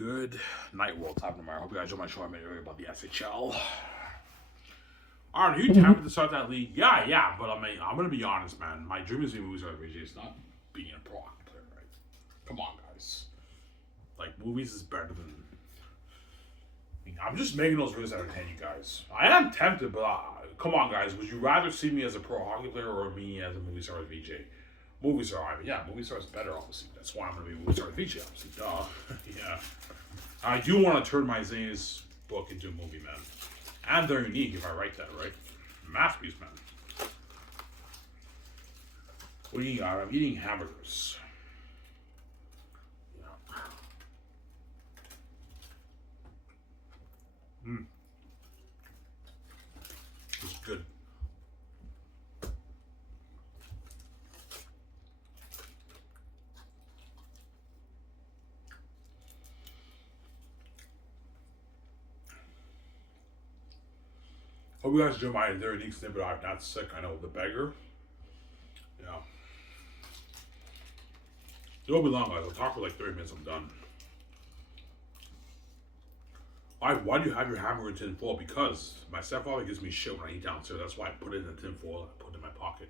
Good night, world top tomorrow. I hope you guys enjoy my show I made earlier about the SHL. Alright, are you tempted to start that league? Yeah, but I mean, I'm gonna be honest, man. My dream is to be movies RPG. It's not being a pro hockey player, right? Come on, guys. Like, movies is better than. I'm just making those videos to entertain you guys. I am tempted, but come on, guys. Would you rather see me as a pro hockey player or me as a movie star VJ? Movie star, I mean, yeah, movie star is better, obviously. That's why I'm going to be a movie star VJ, obviously. Duh. Yeah. I do want to turn my Xanus book into a movie, man. And they're unique if I write that, right? Masterpiece, man. What do you got? I'm eating hamburgers. Yeah. It's good. Hope you guys enjoy my very unique snippet. I'm not sick. I know the beggar. Yeah. It won't be long, guys. I'll talk for like 30 minutes. I'm done. Why do you have your hamburger in tin foil? Because my stepfather gives me shit when I eat downstairs. That's why I put it in the tin foil. I put it in my pocket.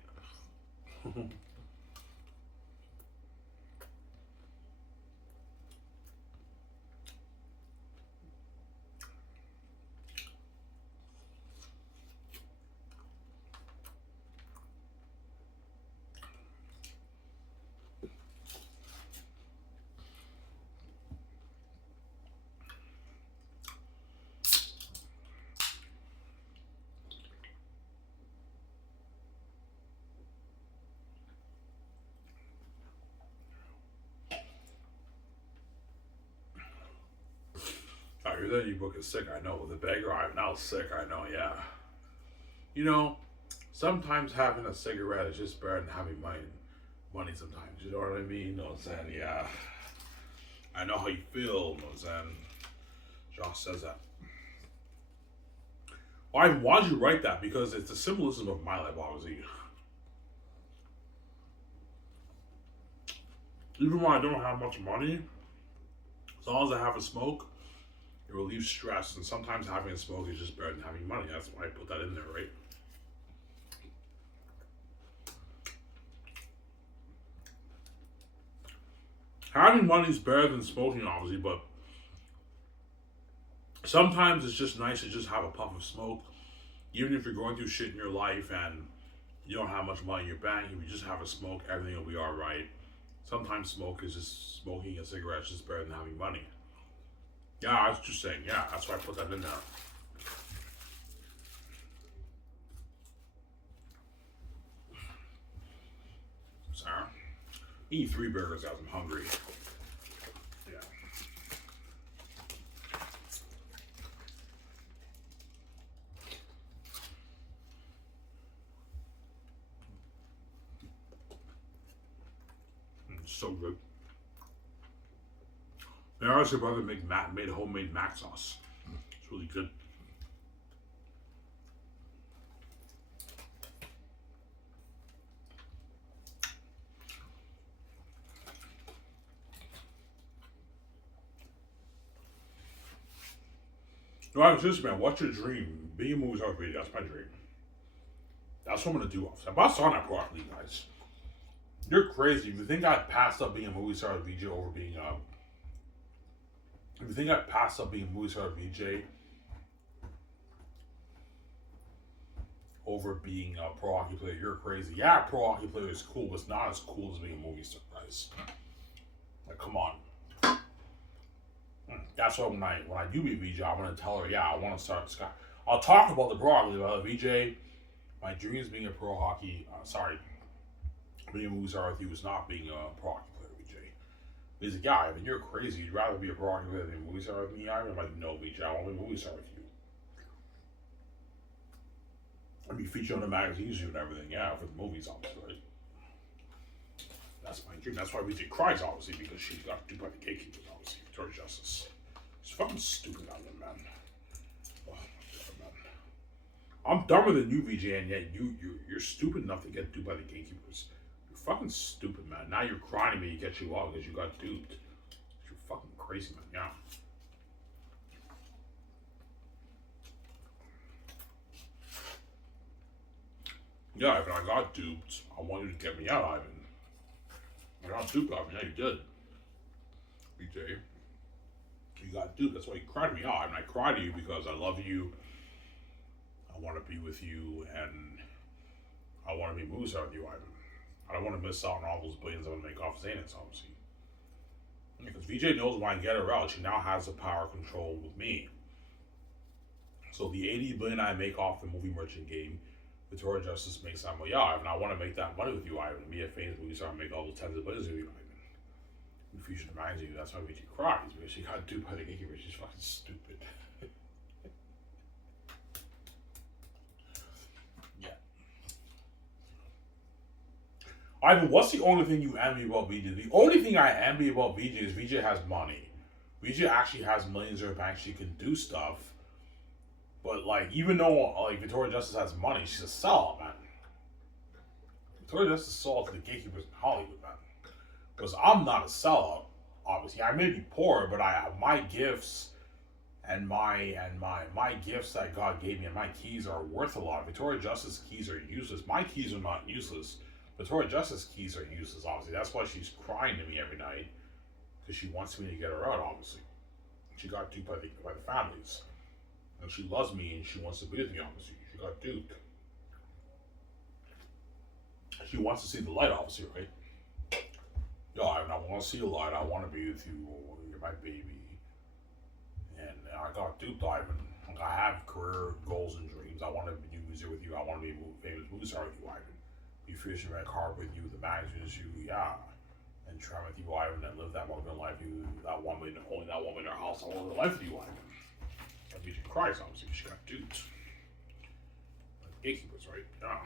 Oh, you're there, you book is sick, I know. The beggar, I'm now sick, I know, yeah. You know, sometimes having a cigarette is just better than having money sometimes. You know what I mean? You know what I'm saying? Yeah. I know how you feel, you know what I'm saying? Josh says that. Why did you write that? Because it's the symbolism of my life, obviously. Even when I don't have much money, as long as I have a smoke, it relieves stress, and sometimes having a smoke is just better than having money. That's why I put that in there, right? Having money is better than smoking, obviously, but sometimes it's just nice to just have a puff of smoke. Even if you're going through shit in your life and you don't have much money in your bank, if you just have a smoke, everything will be alright. Sometimes smoking a cigarette is just better than having money. Yeah, I was just saying, yeah, that's why I put that in there. Sorry. Eat 3 burgers guys, I'm hungry. Yeah. So good. My other brother made homemade mac sauce. It's really good. No, I was just, man, what's your dream? Being a movie star video, that's my dream. That's what I'm gonna do. I'm about to start that properly, guys. You're crazy. If you think I passed up being a movie star VJ over being if you think I passed up being a movie star VJ over being a pro hockey player, you're crazy. Yeah, pro hockey player is cool, but it's not as cool as being a movie star, guys. Like, come on. That's why when I do be VJ, I'm gonna tell her, yeah, I want to start Sky. I'll talk about the pro hockey, about VJ. My dream is being a pro hockey. Being a movie star with you is not being a pro hockey player, VJ. He's like, yeah, I mean, you're crazy. You'd rather be a pro hockey player than a movie star with me. I'm like, no, VJ, I want to be a movie star with you. I'd be featured on the magazines and everything, yeah, for the movies, obviously, right? That's my dream. That's why VJ cries, obviously, because she got duped by the gatekeepers, obviously, Victoria Justice. It's fucking stupid out there, man. Oh my god, man. I'm dumber than you, VJ, and yet you're stupid enough to get duped by the gatekeepers. You're fucking stupid, man. Now you're crying to me to get you out because you got duped. You're fucking crazy, man. Yeah. Yeah, Ivan, I got duped. I want you to get me out, Ivan. I got duped, Ivan. Yeah, you did. BJ. You got duped. That's why you cried me out. Ivan, I cried to you because I love you. I want to be with you, and I want to be moves out with you, Ivan. I don't want to miss out on all those billions I'm going to make off Xanus, obviously. Because VJ knows when I get her out, she now has the power control with me. So the 80 billion I make off the movie merchant game, Victoria Justice makes that money. Yeah, Ivan, I want to make that money with you, Ivan. Me at famous movie star make all those tens of billions with you, Ivan. The future reminds you, that's why VJ cries, because she got duped by the gatekeeper. She's fucking stupid. Yeah. Ivan, what's the only thing you envy about VJ? The only thing I envy about VJ is VJ has money. VJ actually has millions in her bank. She can do stuff. But, like, even though, like, Victoria Justice has money, she's a sellout, man. Victoria Justice is sold to the gatekeepers in Hollywood, man. Because I'm not a sellout, obviously. I may be poor, but I have my gifts and my gifts that God gave me and my keys are worth a lot. Victoria Justice keys are useless. My keys are not useless. Victoria Justice keys are useless, obviously. That's why she's crying to me every night. Because she wants me to get her out, obviously. She got duped by the families. And she loves me and she wants to be with me, obviously. She got duped. She wants to see the light, obviously, right? Yeah, I want to see the light. I want to be with you. You're my baby. And I got duped, Ivan. Like, I have career goals and dreams. I want to do music with you. I want to be a famous movie star with you, Ivan. Be fishing red carpet with you, the magazines, you, yeah. And try with you, Ivan, and live that moment in life. You, that woman, only that woman in her house. I want to live life with you, Ivan. And VJ cries, obviously, she got duped. Like gatekeepers, right? Yeah.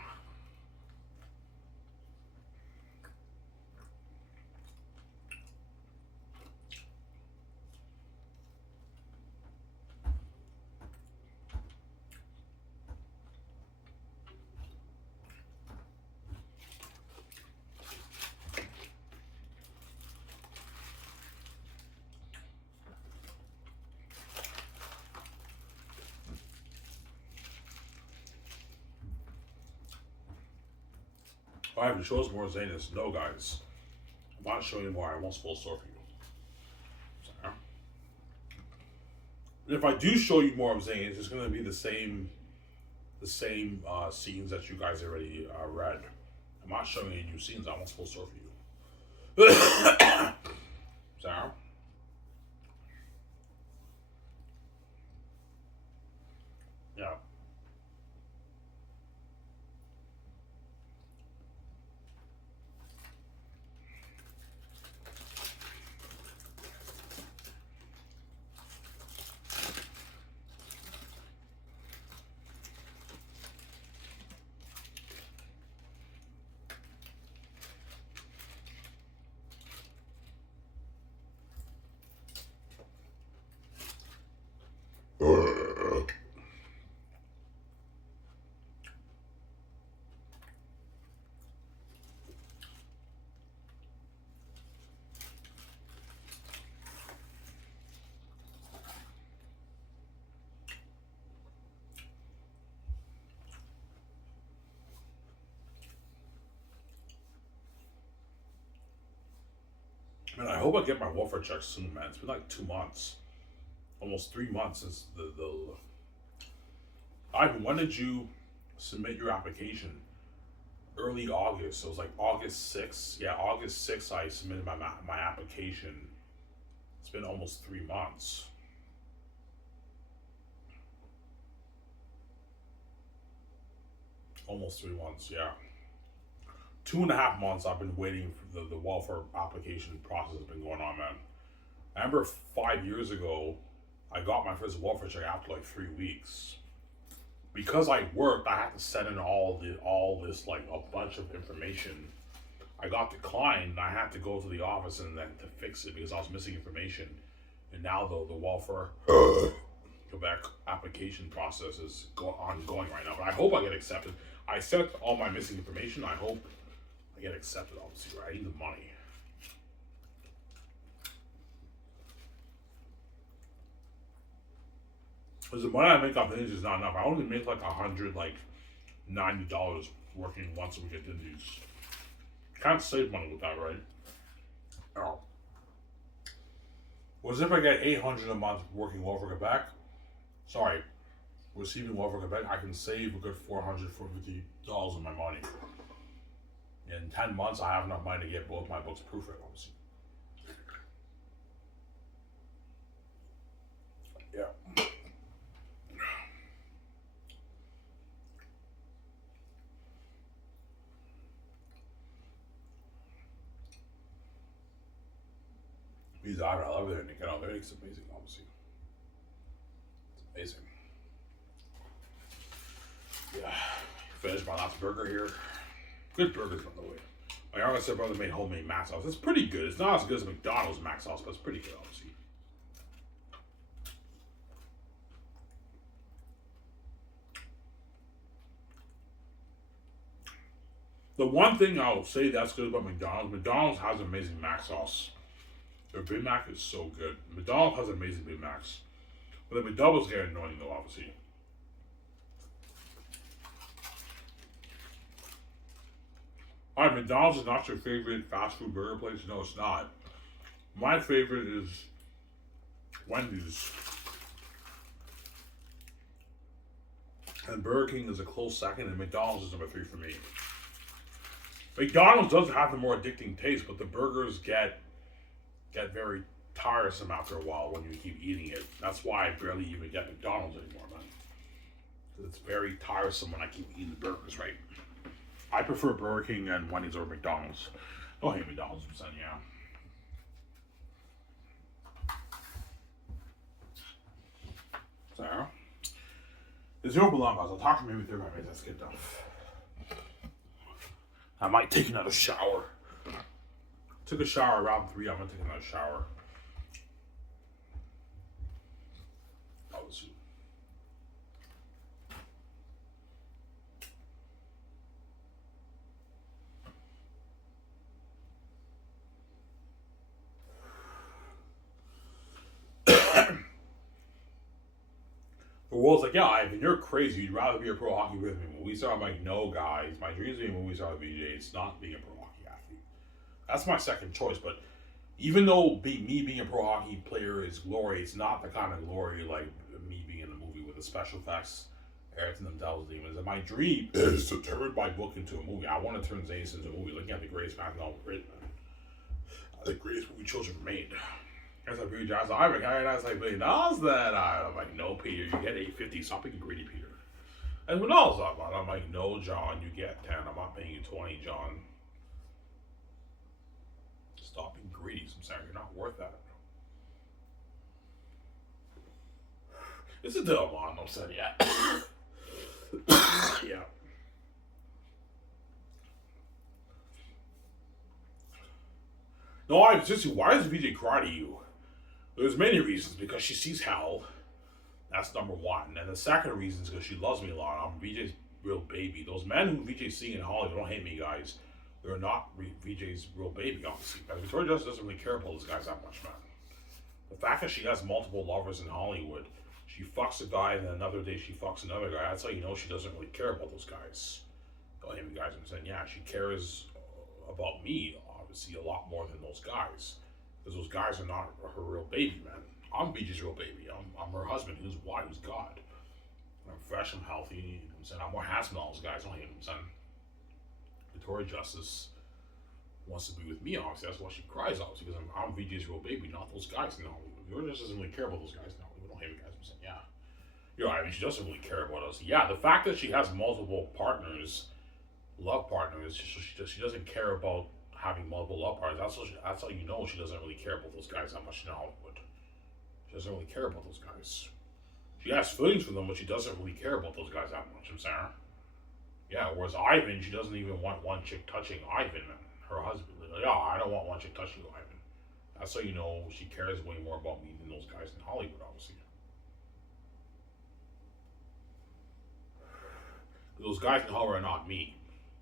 Ivan, show us more Xanus. No, guys. I'm not showing you more. I won't spoil store for you. Sorry. If I do show you more of Xanus, it's going to be the same scenes that you guys already read. I'm not showing you new scenes. I won't spoil store for you. Sarah? Yeah. Man, I hope I get my welfare check soon, man. It's been like 2 months. Almost 3 months since the Ivan, when did you submit your application? Early August. So it was like August 6th. Yeah, August 6th I submitted my application. It's been almost 3 months. Almost 3 months, yeah. 2.5 months I've been waiting for the welfare application process has been going on, man. I remember 5 years ago, I got my first welfare check after like 3 weeks. Because I worked, I had to send in all this like a bunch of information. I got declined, and I had to go to the office and then to fix it because I was missing information. And now the welfare Quebec application process is ongoing right now. But I hope I get accepted. I sent all my missing information. I hope I get accepted, obviously, right? I need the money. Because the money I make off the is not enough. I only make like $190 working once a week at Dindy's. Can't save money with that, right? Oh. Whereas if I get $800 a month working over Quebec, sorry, receiving over Quebec, I can save a good $450 of my money. In 10 months, I have enough money to get both my books proofread, obviously. Yeah. These I love it. They get out there. It's amazing, obviously. It's amazing. Yeah. Finished my last burger here. Good burgers, by the way. My youngest brother made homemade mac sauce. It's pretty good. It's not as good as McDonald's mac sauce, but it's pretty good, obviously. The one thing I'll say that's good about McDonald's has amazing mac sauce. Their Big Mac is so good. McDonald's has amazing Big Macs. But the McDoubles get annoying though, obviously. Alright, McDonald's is not your favorite fast food burger place? No, it's not. My favorite is Wendy's. And Burger King is a close second, and McDonald's is number 3 for me. McDonald's does have the more addicting taste, but the burgers get very tiresome after a while when you keep eating it. That's why I barely even get McDonald's anymore, man. It's very tiresome when I keep eating the burgers, right? I prefer Burger King and Wendy's over McDonald's. Don't hate McDonald's, son, yeah. So, there's no belong, guys. I'll talk to maybe 35 minutes. That's good enough. I might take another shower. Took a shower around 3. I'm gonna take another shower. Obviously. The world's like, yeah, Ivan, you're crazy. You'd rather be a pro hockey with me. When we start, I'm like, no, guys. My dreams being when we start with VJ, it's not being a pro hockey athlete. That's my second choice. But even though me being a pro hockey player is glory, it's not the kind of glory like me being in a movie with the special effects, everything themselves demons. And my dream is to turn my book into a movie. I want to turn Xanus into a movie, looking at the greatest man novel written. The greatest movie children made. As I Peter Johnson, I was like, $1 billion that I'm like, no, Peter, you get $850. Stop being greedy, Peter. And when all was about, I'm like, no, John, you get 10. I'm not paying you 20, John. Stop being greedy. I'm sorry, you're not worth that. It's a deal, man. I'm saying, yeah. Yeah. No, I just why does VJ cry to you? There's many reasons. Because she sees hell. That's number one. And the second reason is because she loves me a lot. I'm VJ's real baby. Those men who VJ's seeing in Hollywood, don't hate me, guys. They're not VJ's real baby, obviously. Because Victoria Justice doesn't really care about those guys that much, man. The fact that she has multiple lovers in Hollywood, she fucks a guy and then another day she fucks another guy, that's how you know she doesn't really care about those guys. Don't hate me, guys. I'm saying, yeah, she cares about me, obviously, a lot more than those guys. Because those guys are not her real baby, man. I'm BJ's real baby. I'm her husband, who's God. I'm fresh, I'm healthy, you know what I'm saying? I'm more handsome than all those guys, don't hate them, son. Victoria Justice wants to be with me, obviously. That's why she cries, obviously, because I'm VJ's real baby, not those guys in Hollywood. Victoria Justice doesn't really care about those guys in Hollywood. Don't hate me, guys. I'm saying, yeah. You're right, I mean, she doesn't really care about us. Yeah, the fact that she has multiple partners, love partners, she doesn't care about having multiple love partners. That's how you know she doesn't really care about those guys that much in Hollywood. She doesn't really care about those guys. She has feelings for them, but she doesn't really care about those guys that much. I'm saying, yeah. Whereas Ivan, she doesn't even want one chick touching Ivan, her husband. Like, yeah, I don't want one chick touching you, Ivan. That's how you know she cares way more about me than those guys in Hollywood, obviously. Those guys in Hollywood are not me.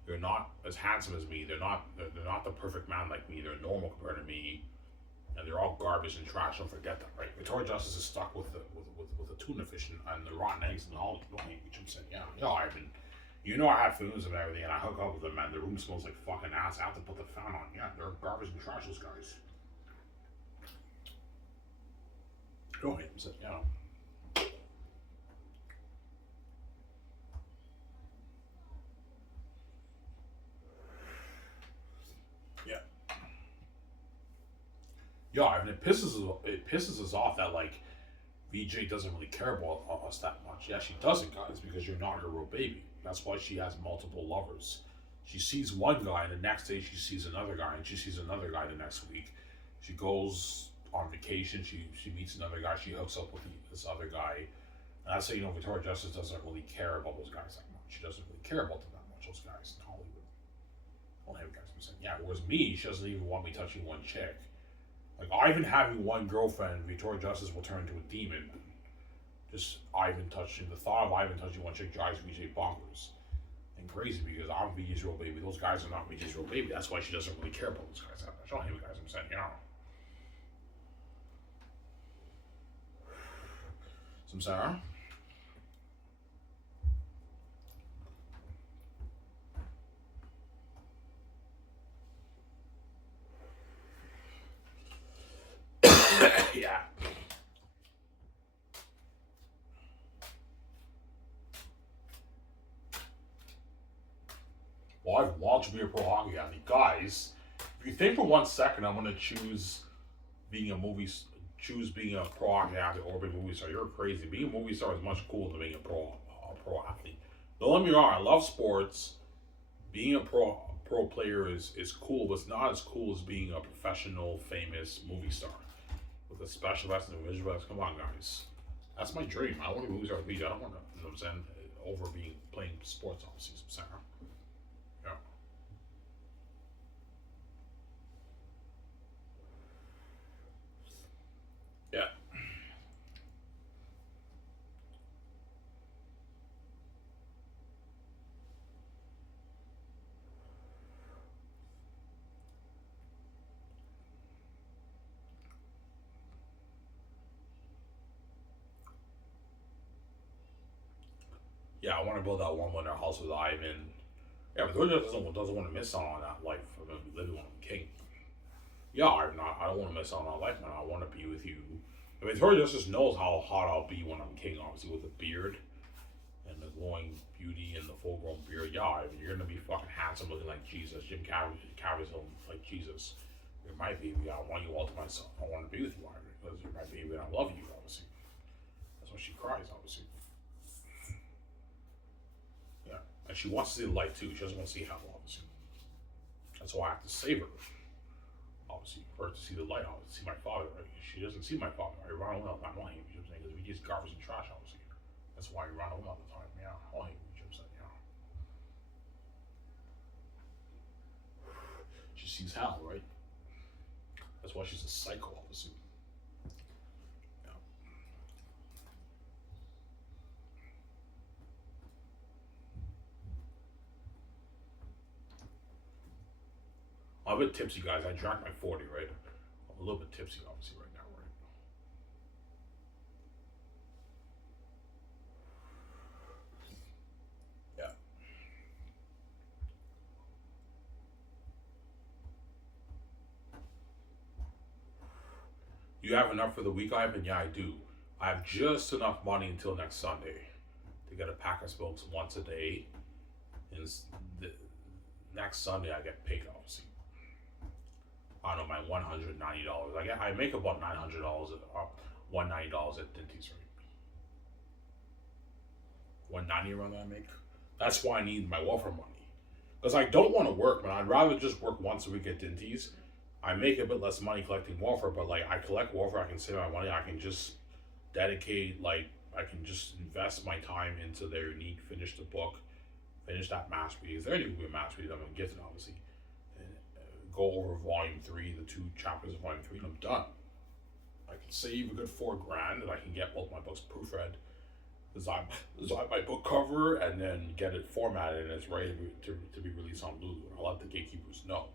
They're not as handsome as me. They're not the perfect man like me. They're normal compared to me, and they're all garbage and trash. Don't forget that, right? Victoria Justice is stuck with the tuna fish and the rotten eggs in Hollywood. Which I'm saying, yeah, Ivan, You know I have feelings and everything, and I hook up with them, man. The room smells like fucking ass. I have to put the fan on. Yeah, they're garbage and trash, those guys. Don't hate them, you know. Yeah. Yeah, and it pisses us off that like VJ doesn't really care about us that much. Yeah, she doesn't, guys, because you're not her real baby. That's why she has multiple lovers. She sees one guy, and the next day she sees another guy, and she sees another guy the next week. She goes on vacation. She meets another guy. She hooks up with this other guy. And that's how you know Victoria Justice doesn't really care about those guys that much. She doesn't really care about them that much. Those guys in Hollywood. Well, hey, guys, I'm saying, yeah. Whereas me, she doesn't even want me touching one chick. Like Ivan having one girlfriend, Victoria Justice will turn into a demon. Just Ivan touching, the thought of Ivan touching one chick drives VJ bonkers and crazy because I'm VJ's real baby. Those guys are not VJ's real baby. That's why she doesn't really care about those guys that much. I don't hate guys, I'm saying, you know. Some Sarah. Yeah. Well, I've wanted to be a pro hockey athlete. Guys, if you think for 1 second I'm gonna being a movie choose being a pro hockey athlete or being a movie star, you're crazy. Being a movie star is much cooler than being a pro athlete. Don't let me wrong, I love sports. Being a pro player is cool, but it's not as cool as being a professional, famous movie star. With a special effects and visual effects. Come on, guys. That's my dream. I want to be a movie star at the beach. I don't want to, you know what I'm saying, over playing sports, obviously, some Sarah. Yeah. Yeah. Yeah, I want to build that one winter house with Ivan. Yeah, but Georgia doesn't want to miss out on that life. I'm going to be living when I'm king. Yeah, I don't want to miss out on that life, man. I want to be with you. I mean, Georgia just knows how hot I'll be when I'm king, obviously, with the beard and the glowing beauty and the full grown beard. Yeah, I mean, you're going to be fucking handsome looking like Jesus. Jim Caviezel like Jesus. You're my baby. I want you all to myself. I want to be with you, Ivan, because you're my baby and I love you, obviously. That's why she cries, obviously. Yeah. And she wants to see the light too. She doesn't want to see hell, obviously. That's why I have to save her. Obviously, for her to see the light, I want to see my father, right? She doesn't see my father. I run away all the time. I don't hate him, you know what I'm saying? Because we just garbage and trash, obviously. That's why I run away all the time. Yeah, I don't hate him, you know what I'm saying? Yeah. She sees hell, right? That's why she's a psycho, obviously. Yeah. I'm a bit tipsy, guys. I drank my 40, right? I'm a little bit tipsy, obviously, right now, right? Yeah. You have enough for the week, Ivan? Yeah, I do. I have just enough money until next Sunday to get a pack of smokes once a day. And the next Sunday, I get paid, obviously. I don't know, my $190. I make about $900, $190 at Dinty's, right? 190 around that I make. That's why I need my welfare money. Because I don't want to work, man. I'd rather just work once a week at Dinty's. I make a bit less money collecting welfare, but like I collect welfare, I can save my money. I can just dedicate, like, I can just invest my time into their unique, finish the book, finish that masterpiece. There needs to be a masterpiece. I'm gonna get it, obviously. And go over volume 3, the 2 chapters of volume 3, and I'm done. I can save a good $4,000, and I can get both my books proofread, design my book cover, and then get it formatted and it's ready to be released on Lulu. And I'll let the gatekeepers know.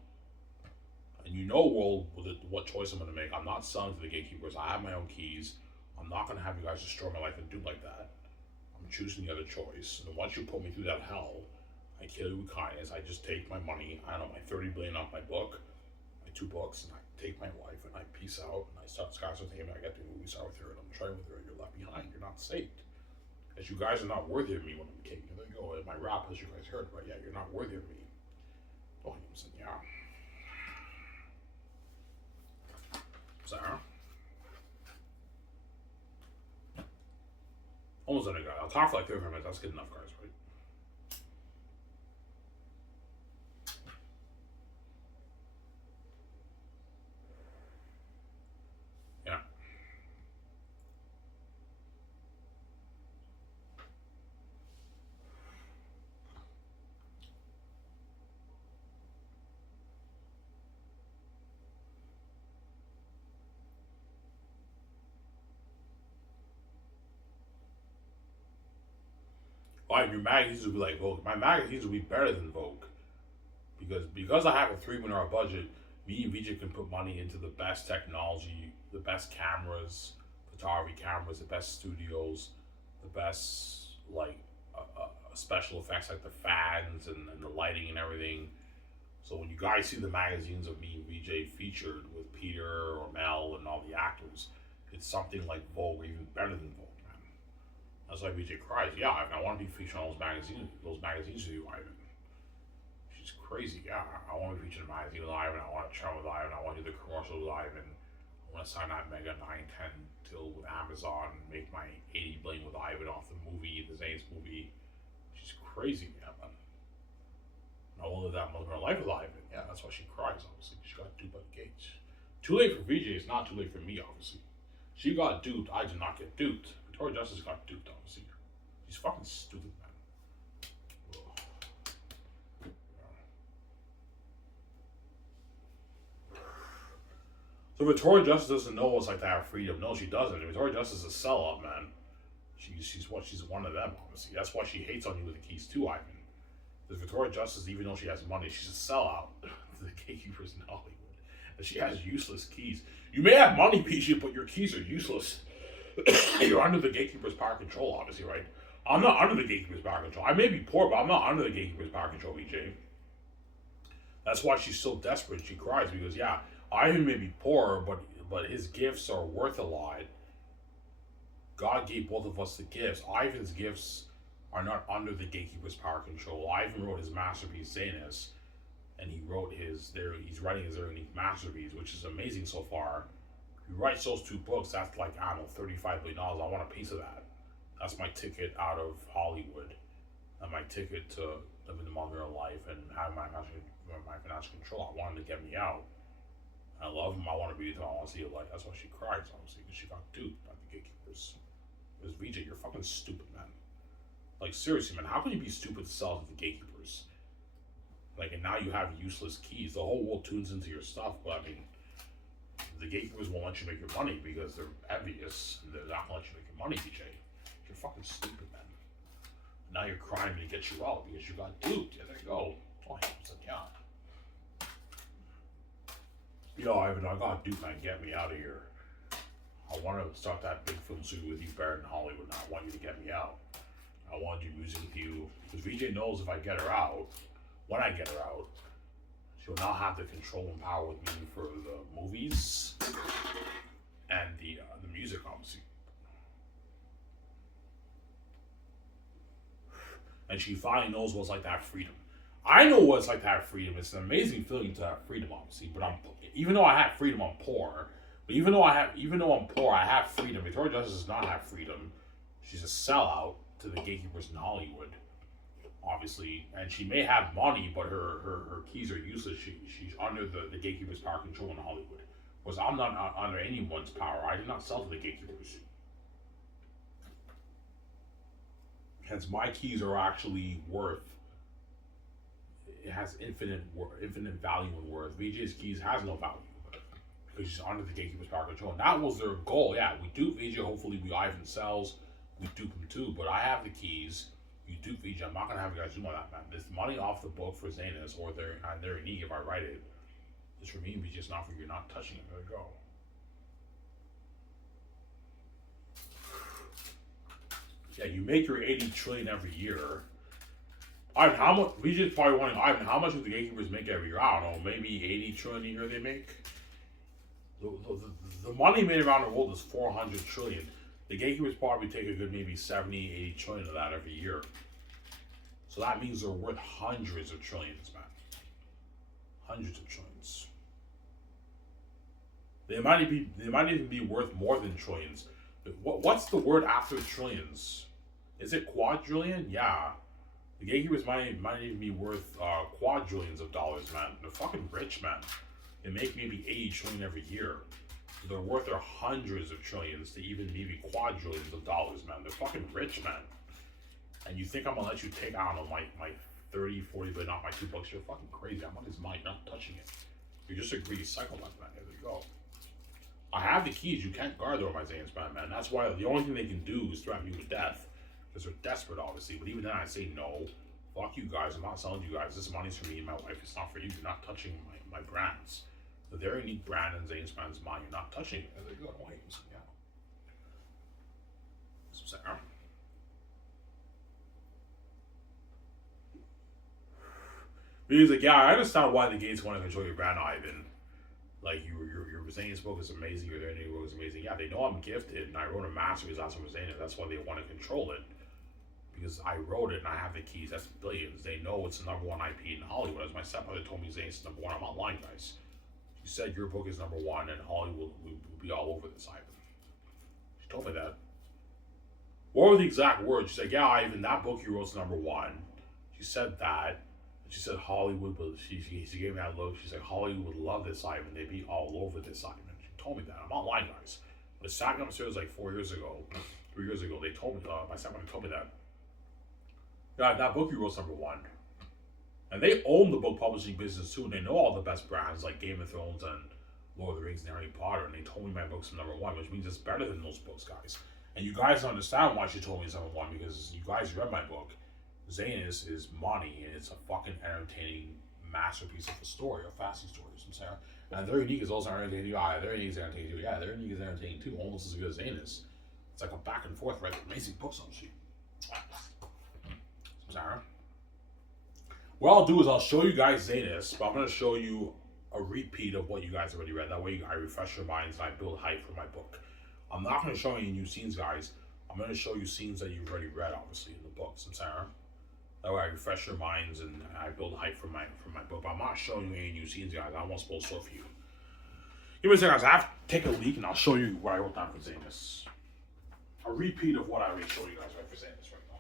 And you know what choice I'm going to make. I'm not selling to the gatekeepers. I have my own keys. I'm not going to have you guys destroy my life and do like that. I'm choosing the other choice. And once you put me through that hell, I kill you with kindness. I just take my money. I don't know, my 30 billion off my book, my 2 books, and I take my wife and I peace out and I start Scott with him. I get the movie star with her and I'm trying with her. You're left behind. You're not saved. As you guys are not worthy of me when I'm king. There you go. In my rap, as you guys heard, but yeah, you're not worthy of me. Oh, yeah. Sarah. Almost done, guys. I'll talk for like 35 minutes. That's good enough, guys, right? Yeah. Like your magazines will be like Vogue. My magazines will be better than Vogue. Because I have a $3 million budget, me and VJ can put money into the best technology, the best cameras, photography cameras, the best studios, the best like special effects like the fans and the lighting and everything. So when you guys see the magazines of me and VJ featured with Peter or Mel and all the actors, it's something like Vogue, or even better than Vogue, man. That's why VJ cries. Yeah, I want to be featured on those magazines with you, Ivan. She's crazy. Yeah, I want to be featured in a magazine with Ivan. I want to travel with Ivan. I want to do the commercial with Ivan. I want to sign that Mega 910 deal with Amazon and make my 80 billion with Ivan off the movie, the Xanus movie. She's crazy, man. I won't live that much of her life with Ivan. Yeah, that's why she cries, obviously. She got duped by the gates. Too late for VJ, it's not too late for me, obviously. She got duped, I did not get duped. Victoria Justice got duped, obviously. She's fucking stupid, man. So Victoria Justice doesn't know what it's like to have freedom. No, she doesn't. Victoria Justice is a sellout, man. She's one of them, obviously. That's why she hates on you with the keys too, Ivan. Because Victoria Justice, even though she has money, she's a sellout to the gatekeepers in Hollywood. And she has useless keys. You may have money, PG, but your keys are useless. You're under the gatekeeper's power control, obviously, right? I'm not under the gatekeeper's power control. I may be poor, but I'm not under the gatekeeper's power control, BJ. That's why she's so desperate. She cries because, yeah, Ivan may be poor, but his gifts are worth a lot. God gave both of us the gifts. Ivan's gifts are not under the gatekeeper's power control. Ivan wrote his masterpiece, Xanus, and he's writing his very unique masterpiece, which is amazing so far. He writes those 2 books, that's like, I don't know, $35 billion. I want a piece of that. That's my ticket out of Hollywood, and my ticket to living the modern life and have my financial control. I wanted to get me out. I love him. I want to be with him. I want to see it like. That's why she cries, obviously, because she got duped by the gatekeepers. Because VJ, you're fucking stupid, man. Like, seriously, man, how can you be stupid to sell to the gatekeepers? Like, and now you have useless keys. The whole world tunes into your stuff, but I mean, the gatekeepers won't let you make your money because they're envious and they're not going to let you make your money, VJ. You're fucking stupid, man. Now you're crying to get you out because you got duped. Yeah, there you go. Oh, yeah. Yo, Ivan, I got duped, man. Get me out of here. I want to start that big film studio with you, Barrett, in Hollywood. And I want you to get me out. I want to do music with you. Because VJ knows if I get her out, when I get her out, she'll now have the control and power with me for the movies and the music, obviously. And she finally knows what it's like to have freedom. I know what it's like to have freedom. It's an amazing feeling to have freedom, obviously. But even though I have freedom, I'm poor. But even though I'm poor, I have freedom. Victoria Justice does not have freedom. She's a sellout to the gatekeepers in Hollywood, obviously. And she may have money, but her keys are useless. She's under the gatekeepers' power control in Hollywood. Whereas I'm not under anyone's power. I do not sell to the gatekeepers. Hence, my keys are actually worth. It has infinite value and worth. VJ's keys has no value because she's under the gatekeeper's power control. And that was their goal. Yeah, we dupe VJ. Hopefully, we Ivan sells. We dupe him too. But I have the keys. You dupe VJ. I'm not gonna have you guys do all that, man. This money off the book for Xanus or their unique if I write it. It's for me and VJ. It's not for you. You're not touching it. There you go. Yeah, you make your 80 trillion every year. Ivan, how much? We just probably wondering, Ivan, how much do the gatekeepers make every year? I don't know, maybe 80 trillion a year they make. The money made around the world is 400 trillion. The gatekeepers probably take a good maybe 70, 80 trillion of that every year. So that means they're worth hundreds of trillions, man. Hundreds of trillions. They might even be worth more than trillions. What's the word after trillions? Is it quadrillion? Yeah. The gatekeepers might even be worth quadrillions of dollars, man. They're fucking rich, man. They make maybe 80 trillion every year. So they're worth their hundreds of trillions to even maybe quadrillions of dollars, man. They're fucking rich, man. And you think I'm gonna let you take, I don't know, my 30, 40, but not my $2? You're fucking crazy. I'm on his mind, not touching it. You're just a greedy psychopath, man. There you go. I have the keys. You can't guard over my Xanus, man. That's why the only thing they can do is threaten you with death. Because they're desperate, obviously. But even then, I say no. Fuck you guys. I'm not selling to you guys. This money's for me and my wife. It's not for you. You're not touching my brands. The very unique brand in Xanus man's mine. You're not touching it. There you go. Wait. Yeah. Some Sarah. He's like, yeah, I understand why the gates want to control your brand, Ivan. Like, your Xanus book is amazing, your new book is amazing. Yeah, they know I'm gifted, and I wrote a masterpiece on Xanus. That's why they want to control it. Because I wrote it, and I have the keys. That's billions. They know it's the #1 IP in Hollywood. As my stepmother told me, Xanus is #1. I'm not lying, guys. She said your book is #1, and Hollywood will be all over this, Ivan. She told me that. What were the exact words? She said, yeah, Ivan, that book you wrote is #1. She said that. She said Hollywood, but she gave me that look. She said Hollywood would love this Ivan. They'd be all over this Ivan. She told me that. I'm not lying, guys. But sat upstairs like 4 years ago, 3 years ago. They told me. My stepmother told me that. Yeah, that book you wrote is #1, and they own the book publishing business too. And they know all the best brands like Game of Thrones and Lord of the Rings and Harry Potter. And they told me my book's #1, which means it's better than those books, guys. And you guys understand why she told me it's #1 because you guys read my book. Xanus is money, and it's a fucking entertaining masterpiece of a story, a fantasy story, I'm saying. And their unique is also entertaining. Yeah, their unique is entertaining too. Yeah, their unique is entertaining too, almost as good as Xanus. It's like a back and forth, right? Amazing books on sheet. Sarah. What I'll do is I'll show you guys Xanus, but I'm gonna show you a repeat of what you guys already read. That way I refresh your minds and I build hype for my book. I'm not gonna show you new scenes, guys. I'm gonna show you scenes that you've already read, obviously, in the books. I'm Sarah. That way I refresh your minds and I build hype for my book. But I'm not showing you any new scenes, guys. I won't spoil stuff for you. Give me a second, guys. I have to take a leak and I'll show you what I wrote down for Xanus. A repeat of what I already showed you guys right for Xanus right now.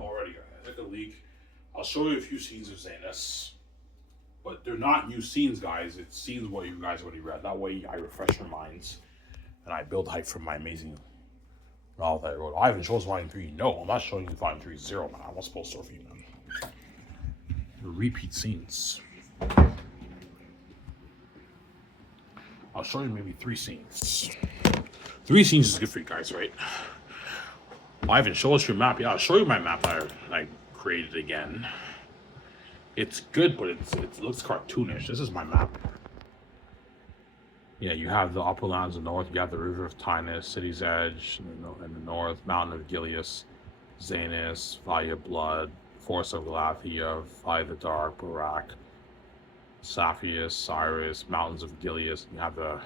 Already, guys. I took a leak. I'll show you a few scenes of Xanus. But they're not new scenes, guys. It's scenes what you guys already read. That way I refresh your minds and I build hype for my amazing All that road. I haven't shown Volume 3. No, I'm not showing you Volume 3 0, man. I won't spoil story for you, man. Repeat scenes. I'll show you maybe 3 scenes. 3 scenes is good for you guys, right? Ivan, show us your map. Yeah, I'll show you my map that I created again. It's good, but it looks cartoonish. This is my map. Yeah, you have the upper lands in the north. You have the River of Tinus, City's Edge in the north, Mountain of Gileas, Xanus, Valley of Blood, Forest of Galathia, Valley of the Dark, Barak, Saphius, Cyrus, Mountains of Gileas. You have the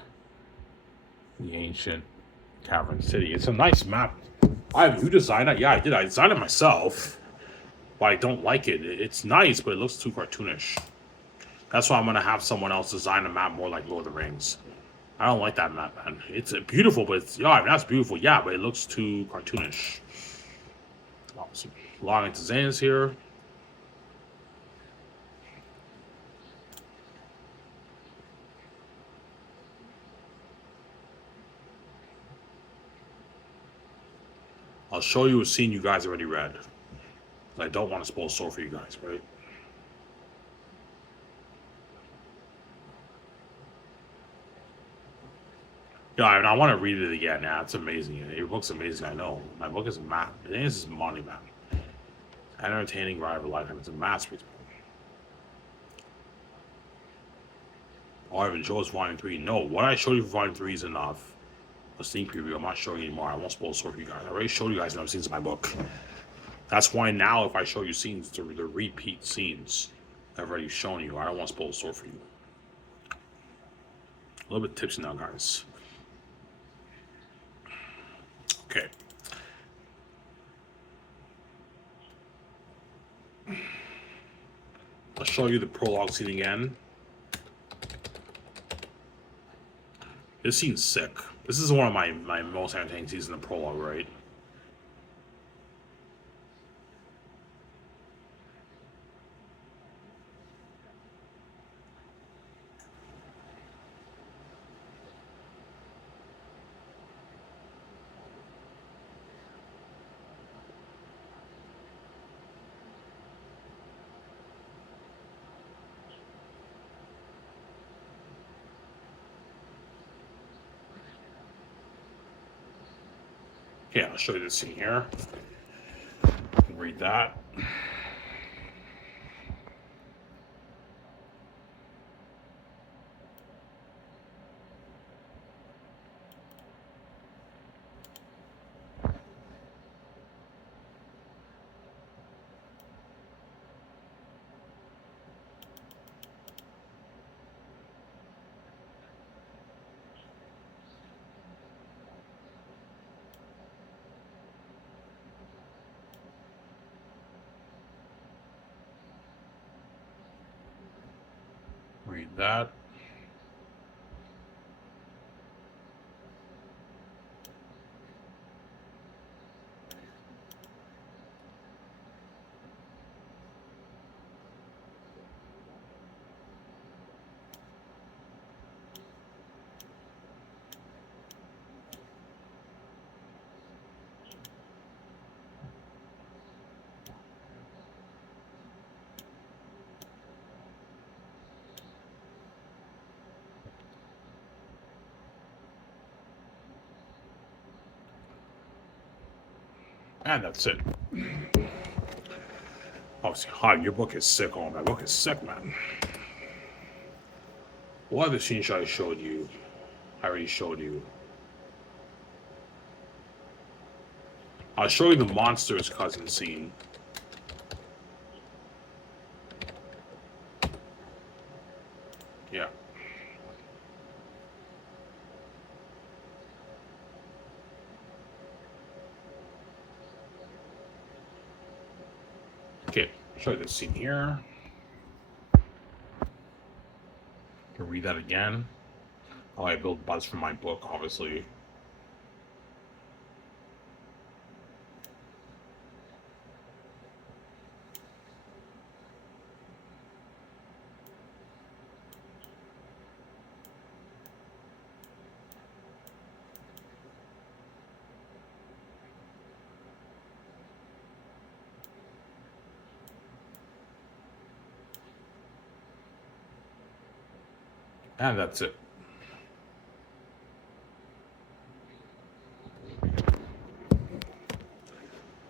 ancient Cavern City. It's a nice map. Who designed it? Yeah, I did. I designed it myself, but I don't like it. It's nice, but it looks too cartoonish. That's why I'm gonna have someone else design a map more like Lord of the Rings. I don't like that map, man. It's beautiful, but it's that's beautiful, yeah, but it looks too cartoonish. Logging to Xanus here. I'll show you a scene you guys already read. I don't want to spoil story for you guys, right? Yeah, I want to read it again. Yeah, it's amazing. Your book's amazing, I know. My book is a map. I think this is a money map. An entertaining ride of a lifetime. It's a masterpiece. Oh, I haven't shown Volume 3. No, what I showed you for Volume 3 is enough. A sneak preview. I'm not showing you anymore. I won't spoil story for you guys. I already showed you guys enough scenes in my book. That's why now, if I show you scenes, the repeat scenes I've already shown you. I don't want to spoil the story for you. A little bit tipsy now, guys. Okay. I'll show you the prologue scene again. This scene's sick. This is one of my most entertaining scenes in the prologue, right? Yeah, I'll show you this scene here. You can read that. Read that. And that's it. Obviously, hi, your book is sick. Oh, my book is sick, man. What other scenes I showed you? I already showed you. I'll show you the monster's cousin scene. Yeah. Okay, show you this scene here. You can read that again. Oh, I built buzz from my book, obviously. And that's it.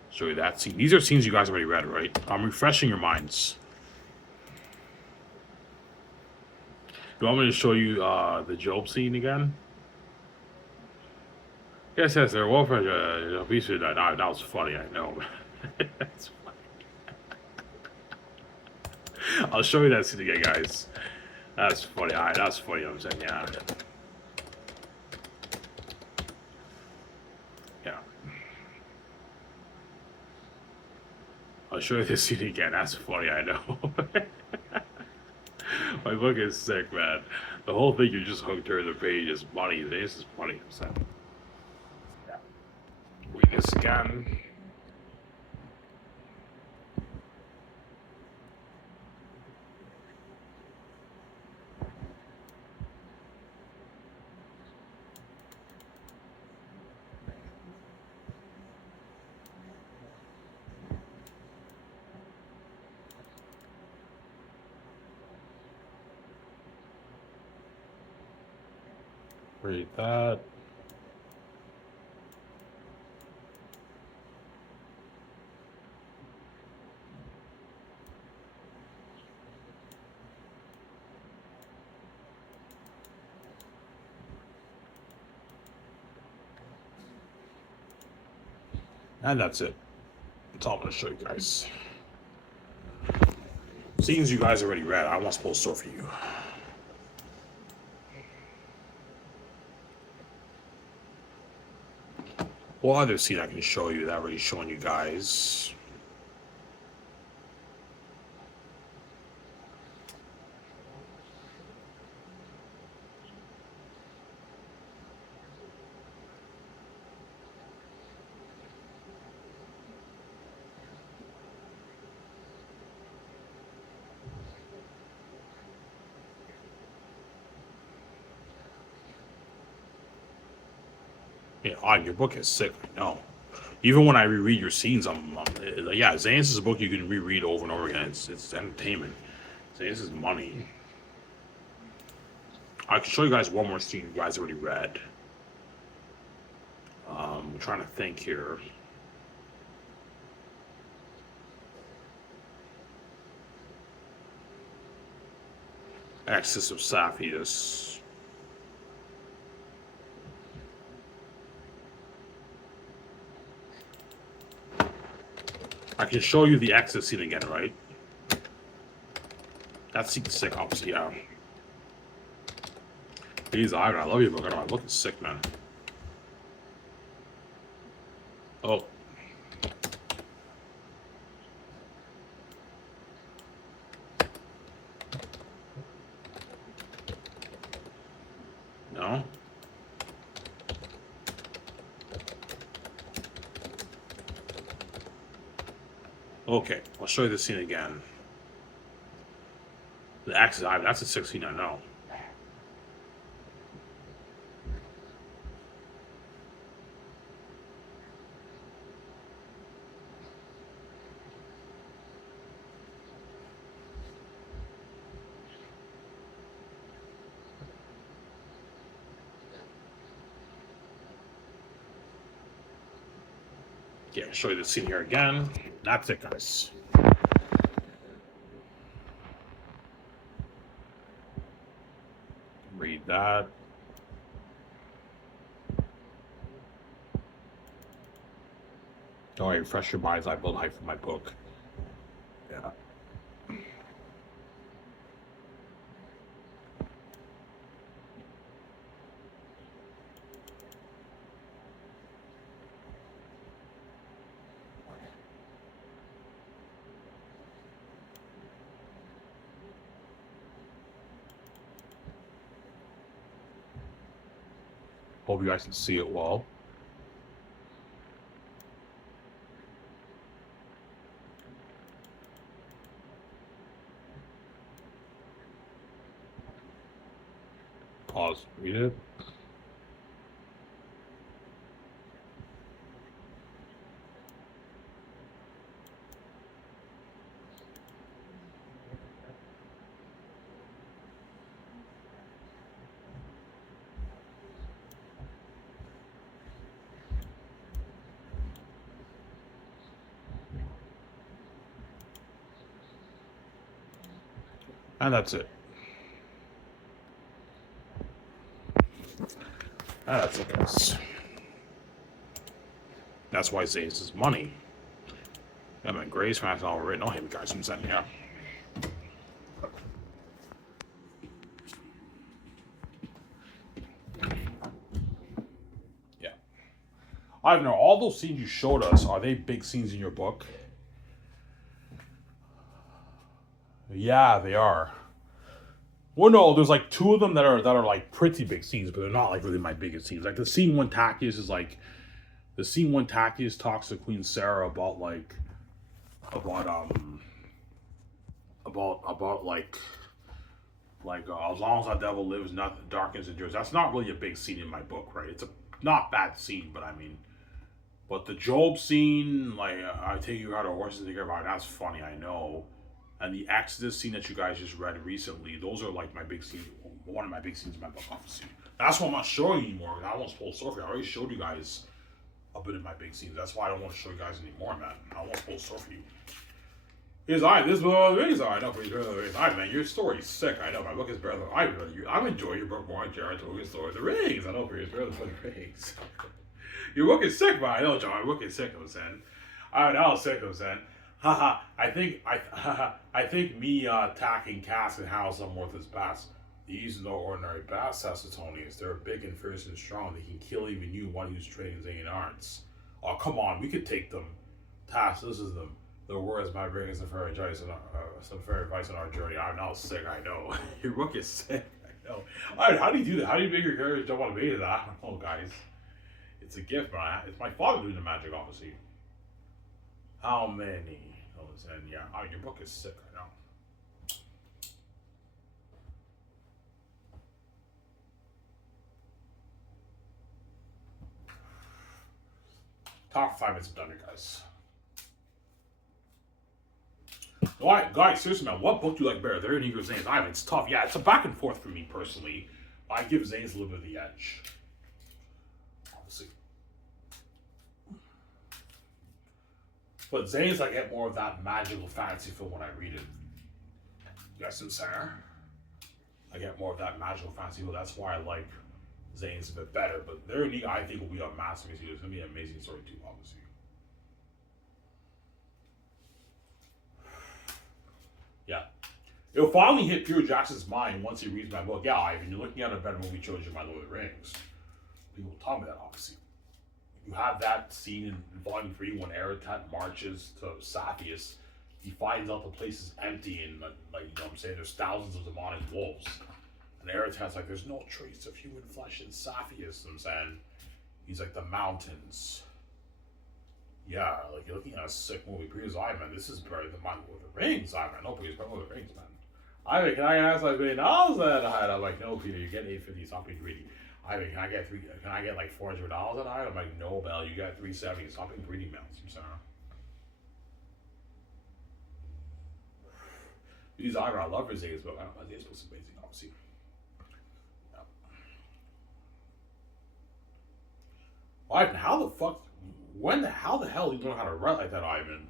Show you that scene. These are scenes you guys already read, right? I'm refreshing your minds. You want me to show you the Job scene again? Yes, yes, they're well for obesity. That was funny, I know. That's funny. I'll show you that scene again, guys. That's funny. Alright, that's funny. I'm saying, yeah. Yeah. I'll show you this scene again. That's funny, I know. My book is sick, man. The whole thing you just hooked her the page is funny. This is funny. I'm saying. Yeah. Read this again. Read that. And that's it. That's all I'm going to show you guys. Scenes you guys already read, I'm not supposed to store for you. What other scene I can show you that I've already shown you guys? Yeah, your book is sick. I know. Even when I reread your scenes, yeah. Xanus is a book you can reread over and over again. It's entertainment. Xanus is money. I can show you guys one more scene you guys already read. I'm trying to think here. Axis of Saphius. I can show you the Axis scene again, right? That scene's sick, obviously, yeah. Please, I love you, book. I know my book is sick, man. Oh. No? Okay, I'll show you the scene again. The Axis, that's a 16, I know. Yeah, I'll show you the scene here again. That's it, guys. Read that. Don't worry, refresh your minds. I build hype for my book. Yeah. Hope you guys can see it well. Pause. Read it. And that's it. And that's it, guys. That's why Xanus is money. Yeah, man, Gray's fans all written on him, guys. I'm saying, yeah. Yeah. I don't know. All those scenes you showed us, are they big scenes in your book? Yeah, they are. Well, no, there's like two of them that are like pretty big scenes, but they're not like really my biggest scenes. Like the scene when Tactius is like, the scene when Tactius talks to Queen Sarah about like, about like as long as that devil lives, nothing darkness endures. That's not really a big scene in my book, right? It's a not bad scene, but I mean, but the Job scene, like I take you out of horses to get about, that's funny, I know. And the Exodus scene that you guys just read recently, those are like my big scene, one of my big scenes in my book, obviously. That's why I'm not showing you anymore. I won't spoil story. I already showed you guys a bit of my big scenes. That's why I don't want to show you guys anymore, man. I won't spoil story for you. Here's alright, this is one of the rings. I know, but alright, man, your story's sick. I know, my book is better than I'm enjoying your book more than Jared told your story. The rings, I know, but it's better than the rings. Your book is sick, but I know, John, my book is sick, I'm saying. Alright, I was sick, I'm saying. Haha, I think me attacking Cass and House on worth his bats. These are no ordinary bats, Sassatonians. They're big and fierce and strong. They can kill even you, one who's training Xan arts. Oh, come on, we could take them. Tass, this is them. The words might bring us some fair advice on our journey. I'm now sick, I know. Your book is sick, I know. Alright, how do you do that? How do you make your characters jump on a base? I don't know, guys. It's a gift, man. It's my father doing the magic, obviously. How many? And yeah, your book is sick right now. Top 5 minutes done, guys. Alright, guys, seriously, man, what book do you like better? There, Negro Xanus. I mean, it's tough. Yeah, it's a back and forth for me personally. I give Xanus a little bit of the edge. Obviously. But Xanus, I get more of that magical fantasy feel when I read it. Yes, I'm saying. I get more of that magical fantasy feel. That's why I like Xanus a bit better. But there, I think, will be a masterpiece. It's going to be an amazing story, too, obviously. Yeah. It'll finally hit Peter Jackson's mind once he reads my book. Yeah, Ivan, you're looking at a better movie trilogy of My Lord of the Rings. People will tell me that, obviously. You have that scene in Volume 3 when Aratat marches to Saphius. He finds out the place is empty and, like, you know what I'm saying, there's thousands of demonic wolves. And Aratat's like, there's no trace of human flesh in Saphius. I'm saying, he's like, the mountains. Yeah, like, you're looking at a sick movie. Peter's eye, man, this is better than My Lord of the Rings. I no, Peter's My Lord of the Rings, man. I mean, can I ask like $1 million that I had? I'm like, no, Peter, you get $850, stop being greedy. I mean, can I get like $400 that I? I'm like, no, Bell, you got $370. Stop being greedy, Mel. I'm sorry. These I love his Xanus book. I don't know, his book's amazing, obviously. Yeah. Ivan, how the fuck? How the hell do you know how to write like that, Ivan?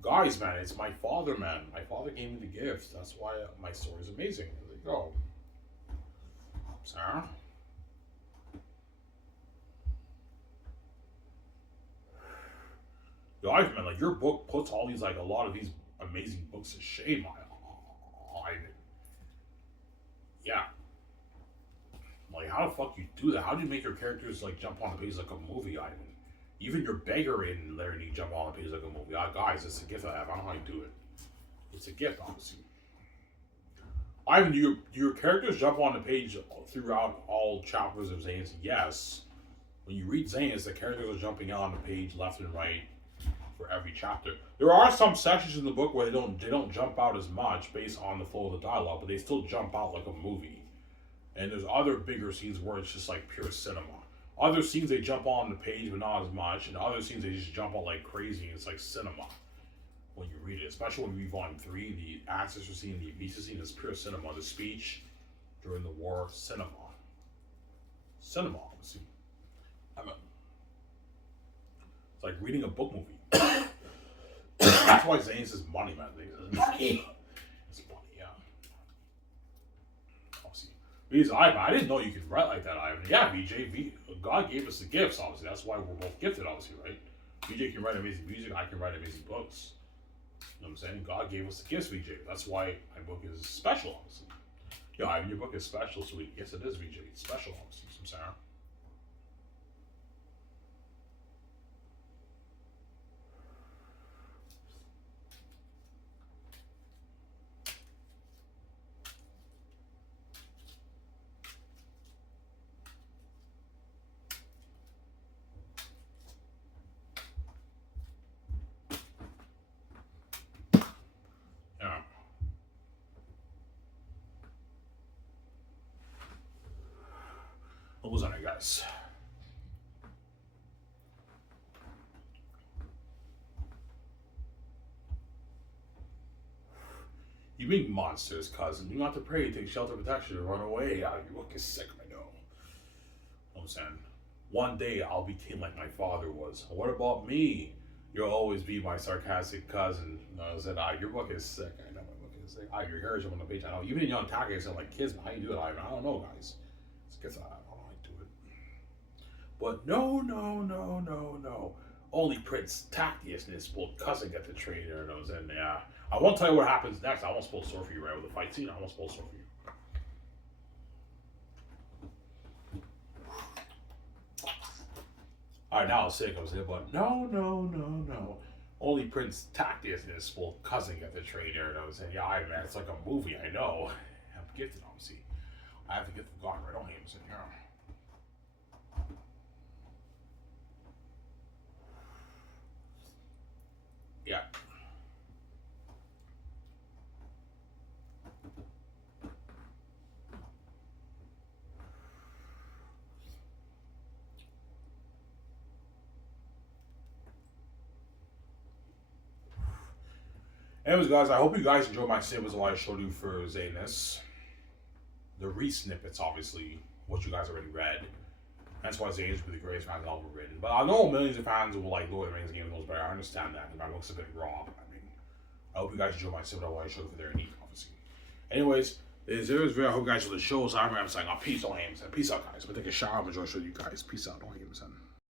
Guys, man, it's my father, man. My father gave me the gift. That's why my story's amazing. There you go. Sarah? Guys, man, like, your book puts all these, like, a lot of these amazing books to shame. Ivan. Yeah. Like, how the fuck you do that? How do you make your characters, like, jump on the page like a movie, Ivan? Even your beggar in Larry jump on the page like a movie. Guys, it's a gift I have. I don't know how you do it. It's a gift, obviously. Ivan, do your characters jump on the page throughout all chapters of Xanus? Yes. When you read Xanus, the characters are jumping out on the page left and right for every chapter. There are some sections in the book where they don't jump out as much based on the flow of the dialogue, but they still jump out like a movie. And there's other bigger scenes where it's just like pure cinema. Other scenes they jump on the page, but not as much. And other scenes they just jump out like crazy. It's like cinema when you read it. Especially when you read Volume 3, the ancestor scene, the Avisa scene is pure cinema. The speech during the war, cinema. Cinema, obviously. It's like reading a book movie. That's why Xanus is money, man. It's money, yeah. I didn't know you could write like that, Ivan. Yeah, VJ, God gave us the gifts, obviously. That's why we're both gifted, obviously, right? VJ can write amazing music, I can write amazing books. You know what I'm saying? God gave us the gifts, VJ. That's why my book is special, obviously. Yeah, Ivan, your book is special, sweet. Yes, it is, VJ. It's special, obviously, from Sarah. Yeah. What was on it, guys? You being monsters, cousin. You not to pray, take shelter, protection, and run away. Your book is sick, I know. You know what I'm saying? One day I'll be king like my father was. What about me? You'll always be my sarcastic cousin. No, I said, your book is sick. I know my book is sick. Your hair is on the page. I know. Even in young tactics, I'm like, kids, how you do it? I don't know, guys. It's because I don't know how to do it. But no. Only Prince Tactius and his full cousin get the traitor. And I was in, yeah. I won't tell you what happens next. I won't spoil the story for you, right? With the fight scene, I won't spoil the story for you. All right, now I'll say it comes in, but no. Only Prince Tactius and his full cousin get the traitor. And I was saying, yeah, man, it's like a movie. I know. I'm gifted, obviously. I have to get the God right on him. So, yeah. Yeah. Anyways, guys, I hope you guys enjoyed my snippets of what I showed you for Xanus. The REsnippets, obviously, what you guys already read. That's why Xanus will be the greatest fans ever written. But I know millions of fans will like Lord of the Rings Game of Thrones better. I understand that. My book's a bit raw, but I mean, I hope you guys enjoyed my snippet of what I showed you for their neat, obviously. Anyways, this is very. I hope you guys for the show. So I'm saying, peace, don't hate him. Peace out, guys. I'm gonna take a shower. I'm enjoying showing you guys. Peace out, don't hate him.